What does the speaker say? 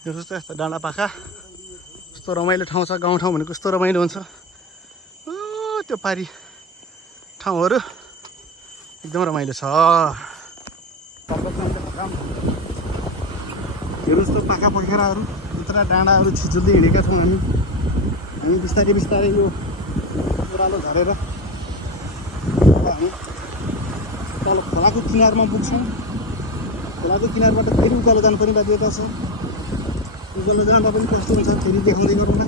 यो जस्तो यस्तो डाँडा पाखा कस्तो रमाइलो ठाउँ छ। गाउँठाउँ भनेको कस्तो रमाइलो हुन्छ। त्यो पारी ठाउँहरू एकदम रमाइलो छ। यो जस्तो पाखा पोखराहरू भित्र डाँडाहरू छिचुल्दै हिँडेका छौँ हामी बिस्तारै बिस्तारै यो ओह्रालो झरेर हामी तल खोलाको किनारमा पुग्छौँ। खोलाको किनारबाट फेरि उकालो जानुपर्ने बाध्यता छ। उकालो जाँदा पनि कस्तो हुन्छ फेरि देखाउँदै गरौँला।